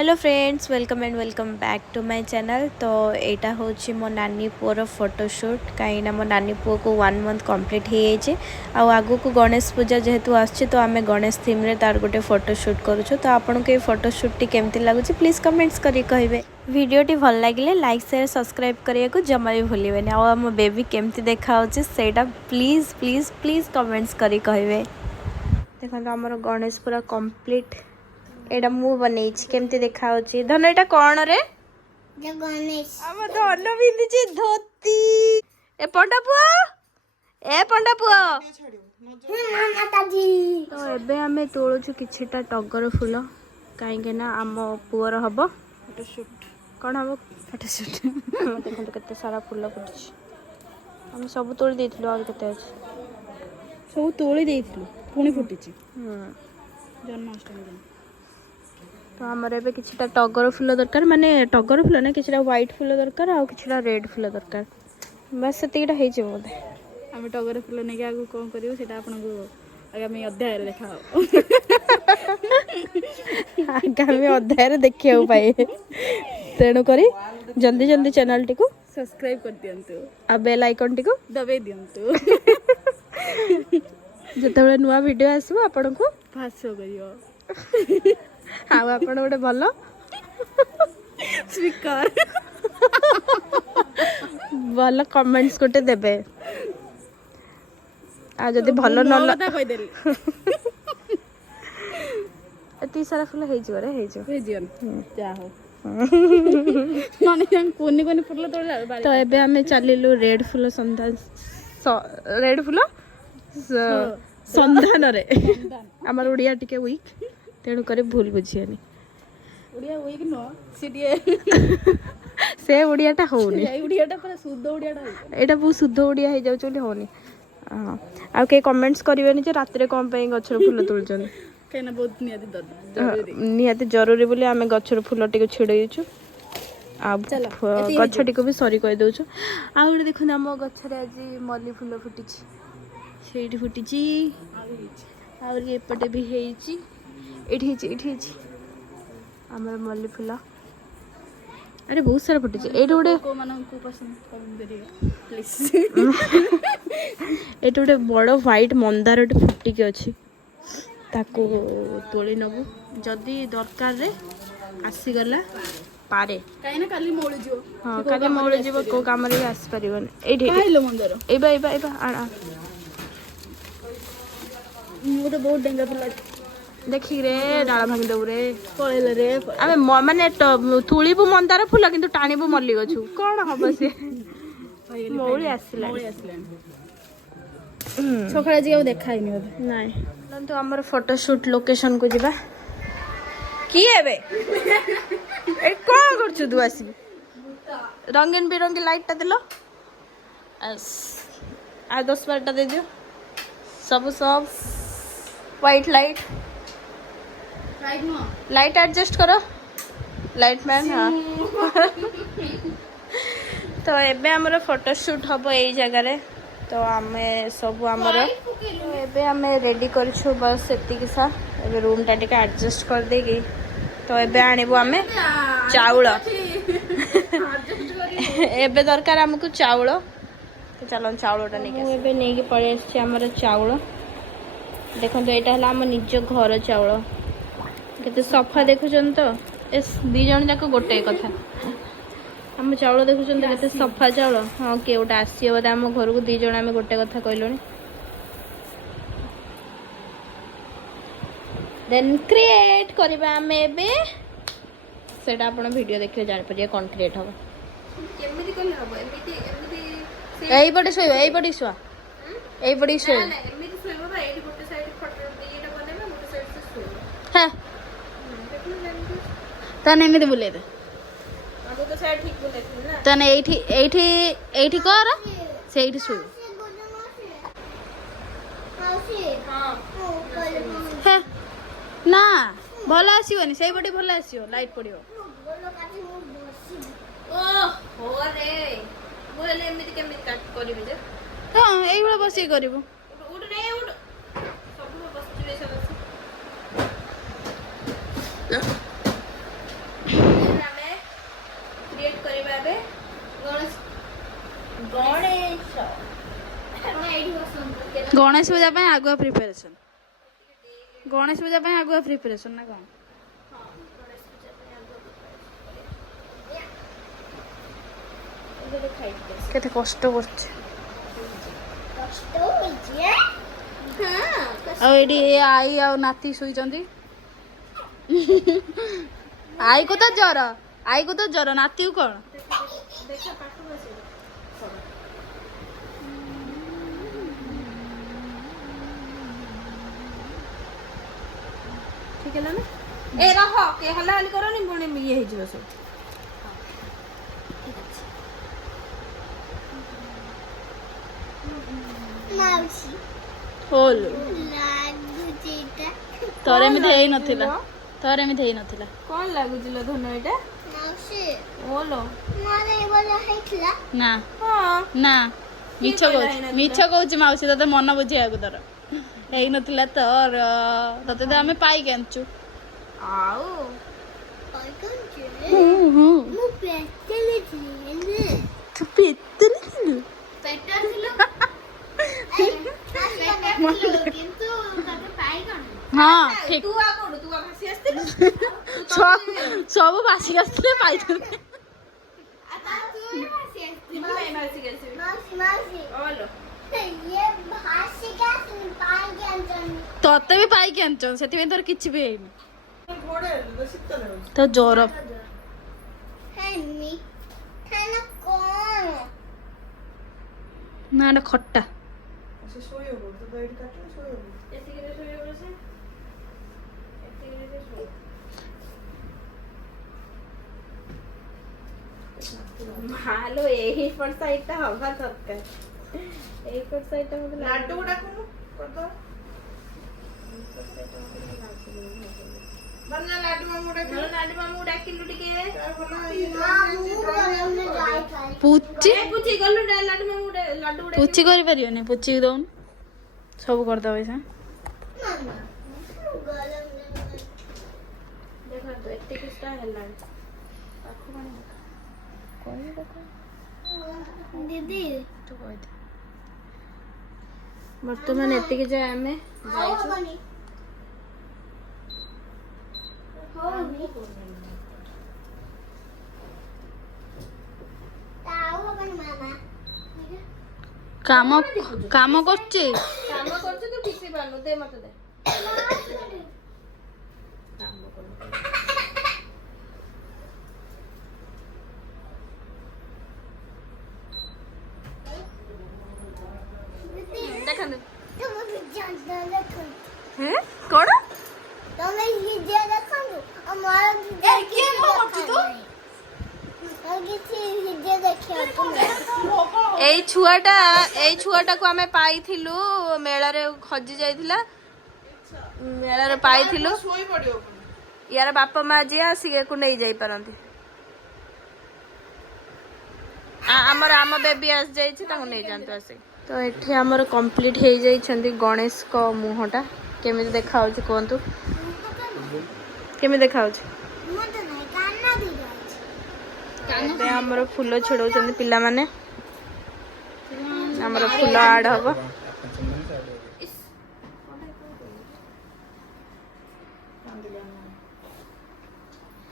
Hello friends welcome and welcome back to my channel. तो यहाँ हूँ मो नानी पुअर फोटोशूट कहीं मो नानी पुओ को 1 मंथ कंप्लीट हो आगु को गणेश पूजा जेहेतु आसछि तो आम गणेश थीम रे तार गोटे फोटोशूट करूँ। तो आपन को ये फोटोशूट केमती लगुच प्लीज कमेंट्स करी कहे। वीडियोटी भल लगे लाइक शेयर सब्सक्राइब करने को जमा भी भूलें। आम बेबी केमती देखा सेटा प्लीज प्लीज प्लीज कमेंट्स करी कहे। देखो आमर गणेश पूरा कंप्लीट एटा मु बनै केमती देखा धन एटा कौन रे गणेश आम धन पिंधि धोती ए पंडा पुआ तो एबे आमे तोलुछु किछिटा टगर फूल कहीं ना आम पुअर हम फोटोशूट कौन हम फोटोशूट देखो केते सारा फूल फुटी आम सब तोली देथिलु और केते अछि सब तोली देथिलु पुणी फुटी जन्माष्टमी दिन तो आमर एबे किछिटा टगर फूल दरकार माने टगर फूल ना किछिटा व्हाइट फूल दरकार आ किछिटा रेड फूल दरकार बस सेतिटा हे जे बोधे आम टगर फूल नहीं आगु कौन करियो सेटा आपन को आगामी अध्याय रे देखा आगामी अध्याय देखिया पाए तेणु करी जल्दी जल्दी चैनल टी को सब्सक्राइब कर दियंतु आ बेल आइकन टी को दबे दियंतु जेतेबेले नुआ वीडियो आसीबो आपन को फासो करियो आपन गोटे भल स्पीकर भल कमेंट्स गोटे देबे आ जदी भल न लता कहि देली एती सारा फूल हे जिवरे हे जो हे जियन जा हो माने जन कोनी कोनी फूल तोड़ तो एबे हमें चलिलु रेड फूल संधान रेड फूल संधान रे हमर उड़िया टिके वीक तेणु करे भूल बुझियानी उड़िया वीक नो सीडीए से उड़ियाटा होनी उड़ियाटा पूरा शुद्ध उड़ियाटा एटा बहुत शुद्ध उड़िया हो जाउछ होनी आ के कमेंट्स करिवेनी जे रात रे कोन पई गछर फूल तुलचन कहना बहुत नियति जरूरी नियति जरूरी बोली आमे गछर फूल टिको छिड़ैछु आ गछटी को भी सरी कहि दउछु आ उडे देखुन हम गछरे आज मल्ली फूल फुटिछि सेठी फुटिछि और एपटे भी हेछि एठी हमर मल्ली फूल अरे बहुत सारा फुटिछि एठी उडे को मानन को पसंद कमेंट करियो प्लीज एठी उडे बड़ व्हाइट मंदार फुटी के अछि ताको तोली नबु जदी दरकार रे आसी गला पारे काई ना काली मोळी जो हां काली मोळी जीव को काम रे आसी परिबन एठी काइलो मंदर एबा आना मु तो बहुत डेंगा फुला देखी रे डाला भांगी दउ रे पळेले रे आमे माने तुळीबु मंदार फूल किंतु टाणीबु मल्ली गछु कोन हबो से मोळी आसीला मोळी आसले सकाळे जे देखाइनी बोधे नाइ तो हमर फोटोशूट लोकेशन को जिबा की हेबे ए कोन करछु तू आसी रंगीन बिरंगी लाइट ता दिलो आ 10-12 टा दे दियो सब व्हाइट लाइट लाइट एडजस्ट करो लाइट मैन हाँ तो एबे हमर फोटोशूट हबो एई जगह रे तो आमे सब हमर एबे हमें रेडी करछु बस एतिक सा एबे रूम टा टिके एडजस्ट कर देगी तो एबे आनिबो हमें चाउल एबे दरकार हमको चाउल तो चलो चाउलटा नहीं एबे नहीं कि पड़े आछे हमर चाउल देखो तो यहाँ है आम निज घर चाउल केते सफा देखुन तो ए दी जन जाक गोटे कथा आम चाउल देखुन केते सफा चाउल हाँ किए गोटे आसी बोधे आम घर को 2 जन आम गोटे कथा कहलु देन क्रिएट करबा आम एबे सेटा आपण वीडियो देखले जान परिए कोन क्रिएट हो केमिति कल हो एमिति एई बडे सोइबा एई बडे सुआ एई बडे सोइबा ना एमिति सोइबा बा एई गोटे साइड फोटो एटा बनेबा गोटे साइड से सोइबा हां तने एमिति बुले दे आगो तो साइड ठीक बुले ना तने एठी कर सेठी सोइ हे ना भला आसीबनी सेई बडी भला आसीयो लाइट पडियो ओ हो रे बोले एमिति केमिति काट करबी जे हां एई बडा बसी करबो उड रे उड सब बस चिले सब ଗଣେଶ ପୂଜା ପାଇଁ ଆଗୁଆ ପ୍ରିପାରେସନ୍। ଗଣେଶ ପୂଜା ପାଇଁ ଆଗୁଆ ପ୍ରିପାରେସନ୍ ନା କ'ଣ? କେତେ କଷ୍ଟ କରୁଛି। ଆଉ ଏଇଠି ଏ ଆଈ ଆଉ ନାତି ଶୋଇଛନ୍ତି। ଆଈକୁ ତ ଜ୍ୱର ନାତିକୁ କ'ଣ? ठीक है ना ए रह के हला हली करनी पुणी ये हे जिवो सब माउसी होलो लागू जेटा तोरे में हेई नथिला कौन लागु जिलो धन एटा माउसी ओलो मारे बोला हेखला ना हां ना मिछ कहूची माउसी तते मन बुझियाकु तोर हेई नथिला तोर तते तो आमे पाई केनचु आउ और कौन जे हु मु पेटले थी तू पेतले दिलु पेटर थिलो किंतु तते पाई कोन हां ठीक तू आ कोड तू आ भासी आस्ते सब बासी आसले पाई आता तू भासी आस्ती मैं भासी कैसे माउसी ओलो ये भासी का पाई के अंजन तते भी पाई केनचन सेति में तोर किछि भी हेइनी घोड़े तो शीतल हो तो जोर है मी खाना कौन ना एटा खट्टा से सोयो बोल तो बैठ काटे सोयो बोल ऐसे के सोयो बसे ऐसे के सोयो हालो यही पर साइड ता हवा सबका एक पर साइड ता मतलब लाडू डाकुनु कर दो बन्ना लाडू मामू डाके नाडी मामू डाकिलु टिके तार बोला हमने जाए खाई पुच्ची ए पुची गलु लाडू मामू लाडू पुच्ची करि परियोनी पुच्ची दउन सब कर दबै से मामा गलम देखो तो एते किस्ता हला पाखु माने कोई देखो दीदी तो कहि दे वर्तमान एते के जाय हमें जाइछु ताऊ अपन मामा काम काम करछि काम करछ तू ठीक से बानु दे मत दे काम कर देखन तुम विज्ञान देखो हैं कोन तुम वीडियो देखो हमारा वीडियो के को करछ तू और किसी वीडियो देखियो तुम एई छुआटा को हमें पाइथिलु मेला रे खजी जाइथिला मेला रे पाइथिलु सोई पड़ियो यार बापा माँ जी आसिके को नहीं जाई पारंती आमर आम बेबी आस जाइछि ताको नहीं जानतो आसे तो एठी हमर कंप्लीट हे जाई छंदी गणेश को मुहटा केमे देखा होछि कोंतु केमे देखा होछि मत नहीं कान्ना दी जाइछ ते हमर फूल छेड़ौ छंदी पिला माने हमर फूल आड हबो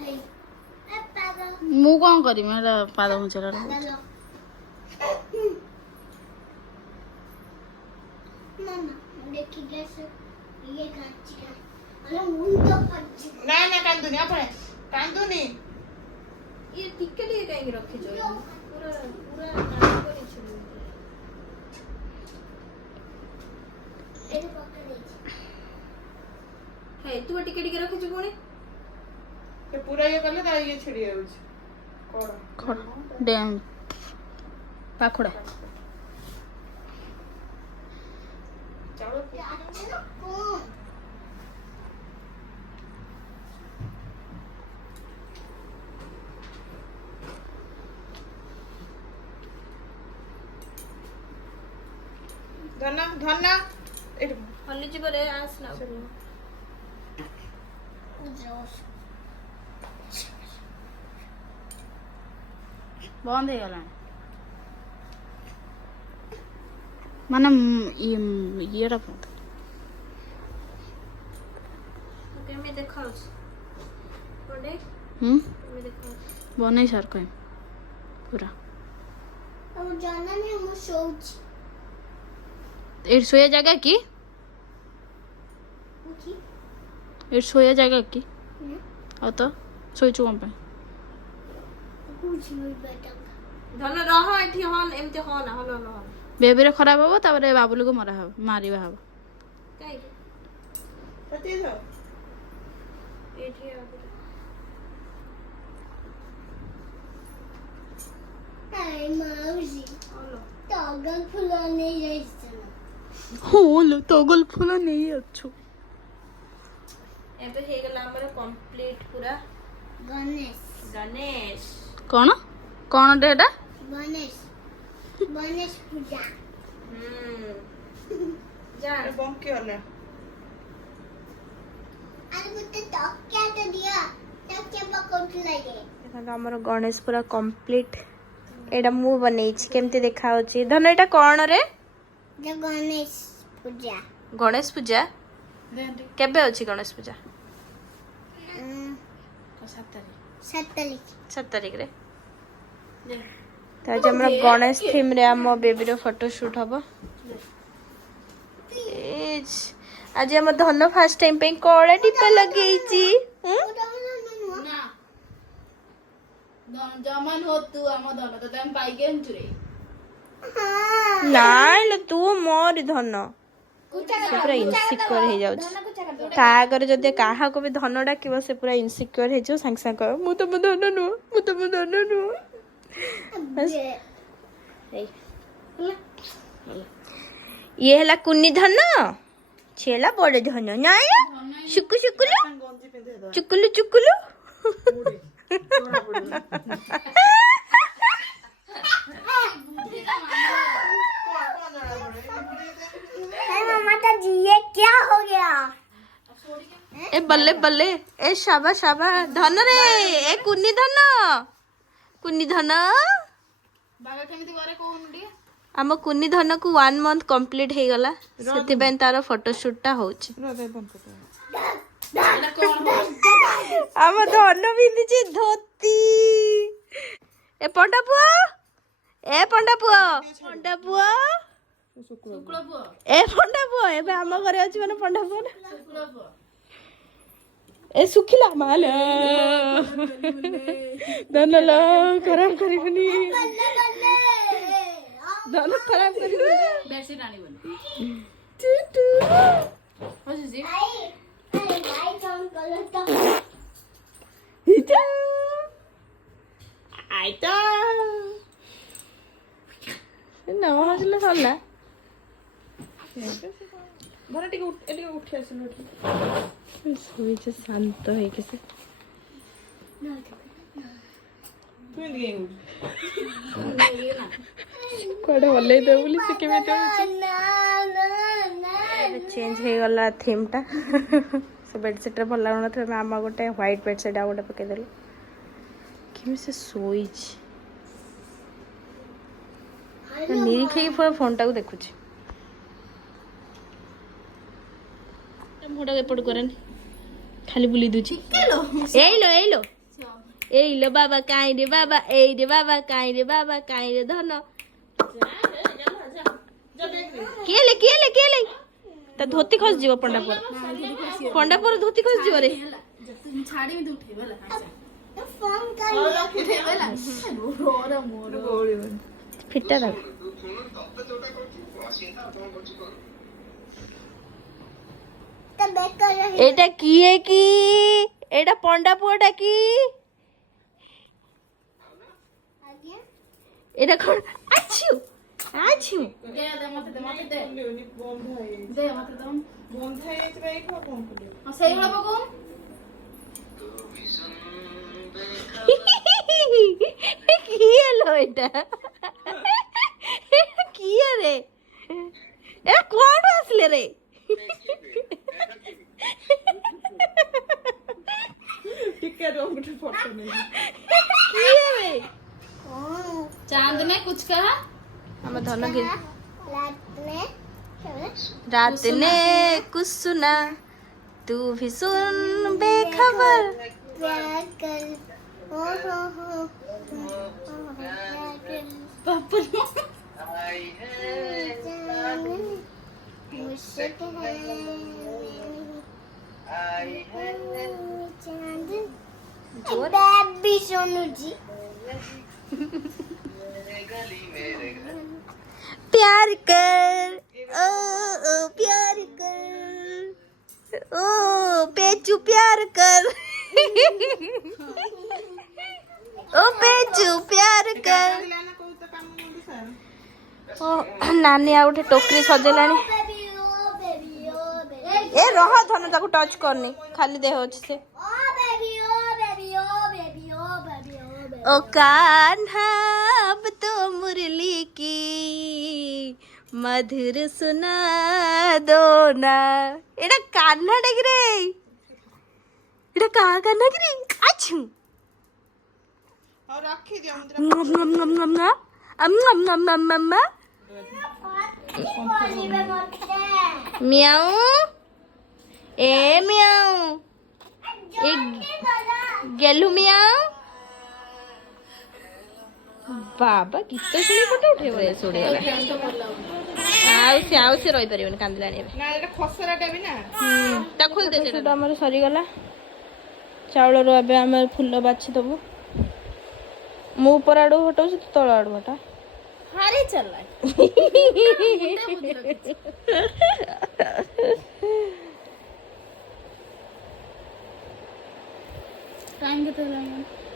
हे ए पागल मु कोन करी मेरा पाद हुचला पागल मामा देखी कैसे ये कांची का अरे मुंह तो फट ना ना कांदुनी आपने कांदुनी ये टिके टिके काहे रखि जो पूरा पूरा नाटक करि छु ए पकड़ दे हे तू टिके टिके रखि छु कोनी ये पूरा ये कले ता ये छिड़ी जाउछ कोड़ डैम पाखुड़ा चलो यार ना कौन धन्ना धन्ना एट हल्ली जी करे आस ना जोश बंद हो गला ମାନେ ଇଏଟା କେମିତି ଦେଖାଉଛି ଗୋଟେ କେମିତି ଦେଖାଉଛି ବନେଇ ସାର କହିମ ପୁରା ଆଉ ଜାଣନି ମୁଁ ଶୋଉଛି ଏଠି ଶୋଇବା ଜାଗା କି ଓକେ ଏଠି ଶୋଇବା ଜାଗା କି ଆଉ ତ ଶୋଇଛୁ କ'ଣ ପାଇଁ କୁଛି ମୁଁ ବେଟା ଧନ ରହ ଏଠି ହନ ଏମିତି ହନ ହନ ହନ ବେବିରେ ଖରାପ ହବ ତାପରେ ବାବୁଲୁକୁ ମାରିବା ହବ କାହିଁକି ପଚି ଯାଅ ଏଠି ଆଇ ମାଉସି ଟଗଲ ଫୁଲ ନେଇ ଯାଇଛନ୍ତି ହଁ ଲୋ ତଗଲ ଫୁଲ ନେଇ ଅଛୁ ଏବେ ହେଇଗଲା ଆମର କମ୍ପ୍ଲିଟ ପୁରା ଗଣେଶ ଗଣେଶ କ'ଣ କ'ଣଟେ ଏଟା ଗଣେଶ ଗଣେଶ ପୂଜା ଜାଣ ବଙ୍କି ଗଲା ଆରେ ଗୋଟେ ତକିଆଟେ ଦିଅ ତକିଆ ପକଉଥିଲା ଯେ ଦେଖନ୍ତୁ ଆମର ଗଣେଶ ପୁରା କମ୍ପ୍ଲିଟ ଏଇଟା ମୁଁ ବନେଇଛି କେମିତି ଦେଖାଯାଉଛି ଧନ ଏଇଟା କ'ଣ ରେ ଯେ ଗଣେଶ ପୂଜା ଗଣେଶ ପୂଜା କେବେ ଅଛି ଗଣେଶ ପୂଜା 7 ତାରିଖରେ ତ ଆଜି ଆମର ଗଣେଶ ଥିମ୍ ରେ ଆମ ବେବିର ଫଟୋ ସୁଟ୍ ହବ ଆଜି ଆମ ଧନ ଫାର୍ଷ୍ଟ ଟାଇମ୍ ପାଇଁ କଳା ଟିପା ଲଗେଇଛି ଜମା ନୁହ ତୁ ଆମ ଧନ ତତେ ଆମେ ପାଇକି ଆଣିଛୁ ରେ ନାଇଁ ଲୋ ତୁ ମୋରି ଧନ ସେ ପୁରା ଇନସିକ୍ୟୁର ହେଇଯାଉଛି ତା ଆଗରେ ଯଦି କାହାକୁ ବି ଧନ ଡାକିବ ସେ ପୁରା ଇନସିକ୍ୟୁର ହେଇଯିବ ସାଙ୍ଗେ ସାଙ୍ଗେ କହିବ ମୁଁ ତମ ଧନ ନୁହଁ ମୁଁ ତମ ଧନ ନୁହଁ ଇଏ ହେଲା କୁନି ଧନ ସେ ହେଲା ବଡ ଧନ ନାଇଁ ଶୁକୁ ଶୁକୁଲୁ ଗଞ୍ଜି ପିନ୍ଧେଇ ଦବା ଚୁକୁଲୁ ଚୁକୁଲୁ मामा का जी ये क्या हो गया ए बल्ले बल्ले ए शाबा शाबा धन रे ए कुनी धन ବାଗା କେମିତି କରେ କହୁନୁ ଟିକେ ଆମ କୁନି ଧନକୁ 1 month କମ୍ପ୍ଲିଟ ହେଇଗଲା ସେଥିପାଇଁ ତାର ଫଟୋ ସୁଟଟା ହଉଛି ଆମ ଧନ ପିନ୍ଧିଛି ଧୋତି ଏ ପଣ୍ଡା ପୁଅ ଶୁକ୍ଳ ପୁଅ ଏ ପଣ୍ଡା ପୁଅ ଏବେ ଆମ ଘରେ ଅଛି ମାନେ ପଣ୍ଡା ପୁଅ ନା ଶୁକ୍ଳ ପୁଅ ଏ ଶୁଖିଲା ମାଲ ଧନ ଲ ଖରାପ କରିବୁନି ଧନ ଖରାପ କରିବୁନି ବେଡସିଟ୍ ଆଣିବନି ହସୁଛି आई लाइट ऑन करो तो ଆଇତା ନ ହସିଲେ ସରିଲା ଧର ଟିକେ ଟିକେ ଉଠି ଆସିଲୁ ଏଠି ଶୋଇছে ଶାନ୍ତ ହେଇକି ସେ ତୁ ଏମିତି କାଇଁ କୁଆଡେ ହଲେଇ ଦେବ ବୋଲି ସେ କେମିତି ହଉଛି ना ना ना ଚେଞ୍ଜ ହେଇଗଲା ଥିମ୍ଟା ସେ ବେଡସିଟ୍ରେ ଭଲ ଲାଗୁନଥିଲା ମାମା ଗୋଟେ ହ୍ୱାଇଟ୍ ବେଡସିଟ୍ ଆଉ ଗୋଟେ ପକେଇଦେଲେ କେମିତି ସେ ଶୋଇଛି ନିରୀକ୍ଷେଇକି ପୁରା ଫୋନ୍ଟାକୁ ଦେଖୁଛି ମୁହଁଟାକୁ ଏପଟ କରେନି ଖାଲି ବୁଲି ଦଉଛି ଏଇଲୋ ବାବା କାଇଁ ରେ ବାବା ଏଇ ରେ ବାବା କାଇଁ ରେ ଧନ କିଏ ତା ଧୋତି ଖସିଯିବ ପଣ୍ଡାପୁର ଧୋତି ଖସିଯିବ ରେ ଛାଡ଼ିବି ତୁ ଉଠେଇବ ହେଲା फोन कर ଫିଟା ତାକୁ तो बैक कर रही ଏଇଟା କିଏ କି ଏଇଟା ପଣ୍ଡା ପୁଅଟା କି आ गया ଏଇଟା କଣ ଆଛୁ ଦେ ମତେ ଦେ ବନ୍ଧା ହେଇଯାଇଛି ଦେ ମତେ ଦେ ବନ୍ଧା ହେଇଯାଇଛି ଭାଇ କଣ କରିବ ହଁ ସେଇଗୁଡ଼ା ପକଉ କିଏ लो ଏଇଟା କିଏ ରେ ଏ କୋଉଠୁ ଆସିଲେ ରେ ଟିକେ ରୁହ ଗୋଟେ ଫଟୋ ନେଇ କିଏ ରେ चांद ने कुछ कहा ଆମ ଧନ रात ने कुछ सुना तू भी सुन बेखबर प्यार कर हो मुश्किल है बेबी सोनू जी प्यार कर ओ प्यार कर ओ पेचू प्यार कर ओ पेचू प्यार कर ओ नानी आ गोटे टोकरी सजेलानी ए रह धन ताको टच करनी खाली देह अछि से ओ कान्हा अब तो मुरली की मधुर सुना दो ना एटा कान्हा डगरे एटा का कान्हा गिरी आछु और रखी दियो मुद्रा ngom ngom ngom ngom ngom ngom ngom ngom ngom म्याऊ ए म्याऊ ए गेलु म्याऊ बाबा गीत शुणी फोटो उठे शुणी गला आउ से रही परिबन कांदलानी ना एटा खसराटा भी ना ता खोल दे सेटा हमर सरी गला चावल रो अबे हमर फुल बाछि दबो मु ऊपर आडू हटाउ से तळ आडू हटा हारे चला टाइम केते लागला